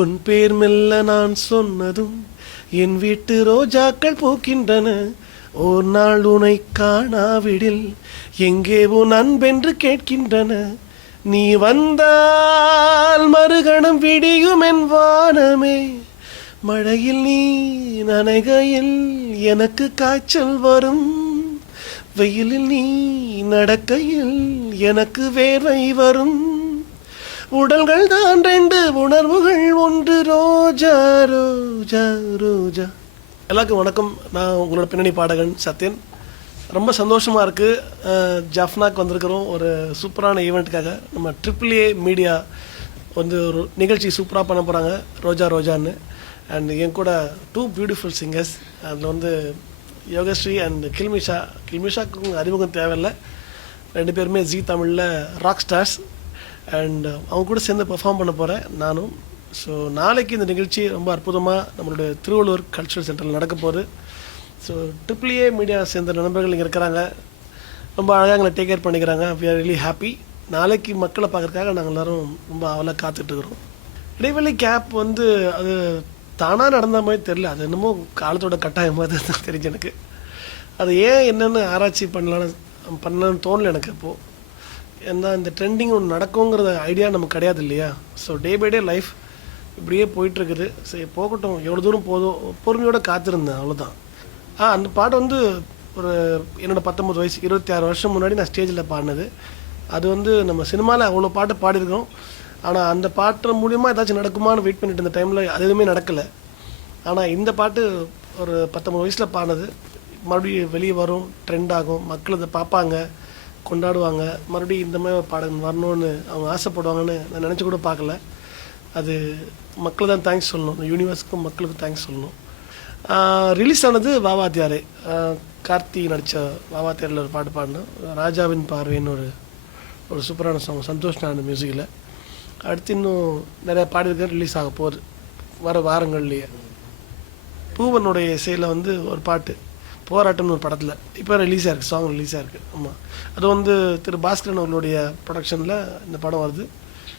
உன் பேர் மெல்ல நான் சொன்னதும் என் வீட்டு ரோஜாக்கள் பூக்கின்றன. ஓர் நாள் உனை காணாவிடில் எங்கே உன் அன்பென்று கேட்கின்றன. நீ வந்தால் மறுகணம் விடியும் என் வானமே. மழையில் நீ நனைகையில் எனக்கு காய்ச்சல் வரும். வெயிலில் நீ நடக்கையில் எனக்கு வேர்வை வரும். உடல்கள் தான் ரெண்டு, உணர்வுகள் ஒன்று. ரோஜா ரோஜா ரோஜா. எல்லாருக்கும் வணக்கம். நான் உங்களோட பின்னணி பாடகன் சத்யன். ரொம்ப சந்தோஷமாக இருக்குது. ஜஃப்னாக்கு வந்திருக்கிறோம் ஒரு சூப்பரான ஈவெண்ட்டுக்காக. நம்ம AAA மீடியா வந்து ஒரு நிகழ்ச்சி சூப்பராக பண்ண போகிறாங்க, ரோஜா ரோஜான்னு. அண்ட் என் கூட 2 பியூட்டிஃபுல் சிங்கர்ஸ். அதில் வந்து யோகஸ்ரீ அண்ட் கில்மிஷாக்கு அறிமுகம் தேவையில்லை. 2 பேருமே ஜீ தமிழில் ராக் ஸ்டார்ஸ். அண்ட் அவங்க கூட சேர்ந்து பெர்ஃபார்ம் பண்ண போகிறேன் நானும். ஸோ நாளைக்கு இந்த நிகழ்ச்சி ரொம்ப அற்புதமாக நம்மளுடைய திருவள்ளூர் கல்ச்சுரல் சென்டரில் நடக்க போகுது. ஸோ AAA மீடியா சேர்ந்த நண்பர்கள் இங்கே இருக்கிறாங்க. ரொம்ப அழகாக எங்களை டேக் கேர் பண்ணிக்கிறாங்க. We are really happy. நாளைக்கு மக்களை பார்க்குறதுக்காக நாங்கள் எல்லோரும் ரொம்ப அவலாக காத்துட்ருக்குறோம். இடைவெளி கேப் வந்து அது தானாக நடந்த மாதிரி தெரில. அது என்னமோ காலத்தோட கட்டாயமாக தான் தெரிஞ்சு எனக்கு. அது ஏன் என்னென்னு ஆராய்ச்சி பண்ணலான்னு தோணலை எனக்கு அப்போது. ஏன்னா இந்த ட்ரெண்டிங் ஒன்று நடக்குங்கிறத ஐடியா நமக்கு கிடையாது இல்லையா. So day by day life இப்படியே போயிட்டுருக்குது. சரி போகட்டும், எவ்வளோ தூரம் போதும் பொறுமையோடு காத்திருந்தேன், அவ்வளோதான். அந்த பாட்டு வந்து ஒரு என்னோடய 19 வயசு 26 வருஷம் முன்னாடி நான் ஸ்டேஜில் பாடினது. அது வந்து நம்ம சினிமாவில் அவ்வளோ பாட்டு பாடியிருக்கோம். ஆனால் அந்த பாட்டு மூலிமா ஏதாச்சும் நடக்குமான்னு வெயிட் பண்ணிட்டு இருந்த டைமில் அது எதுவுமே நடக்கலை. ஆனால் இந்த பாட்டு ஒரு 19 வயசில் பாடினது மறுபடியும் வெளியே வரும், ட்ரெண்ட் ஆகும், மக்கள் அதை பார்ப்பாங்க, கொண்டாடுவாங்க. மறுபடியும் இந்த மாதிரி பாடகன் வரணும்னு அவங்க ஆசைப்படுவாங்கன்னு நான் நினச்சி கூட பார்க்கல. அது மக்கள் தான் தேங்க்ஸ் சொல்லணும், யூனிவர்ஸுக்கும் மக்களுக்கும் தேங்க்ஸ் சொல்லணும். ரிலீஸ் ஆனது வாவாத்தியாரே, கார்த்தி நடித்த வாவாத்தியாரில் ஒரு பாட்டு பாடினோம். ராஜாவின் பார்வைன்னு ஒரு சூப்பரான சாங், சந்தோஷ் நாராயண் மியூசிக்கில். அடுத்து இன்னும் நிறையா பாடியிருக்க ரிலீஸ் ஆக போகுது வர வாரங்கள்லேயே. பூவனுடைய இசையில் வந்து ஒரு பாட்டு போராட்டம்னு ஒரு படத்தில் இப்போ ரிலீஸாக இருக்குது, சாங் ரிலீஸாக இருக்குது. ஆமாம், அது வந்து திரு பாஸ்கரன் அவர்களுடைய ப்ரொடக்ஷனில் இந்த படம் வருது.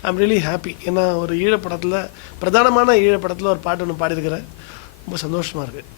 I'm really happy. ஏன்னா ஒரு ஈழப்படத்தில், பிரதானமான ஈழப்படத்தில் ஒரு பாட்டு ஒன்று பாடியிருக்கிறேன். ரொம்ப சந்தோஷமாக இருக்குது.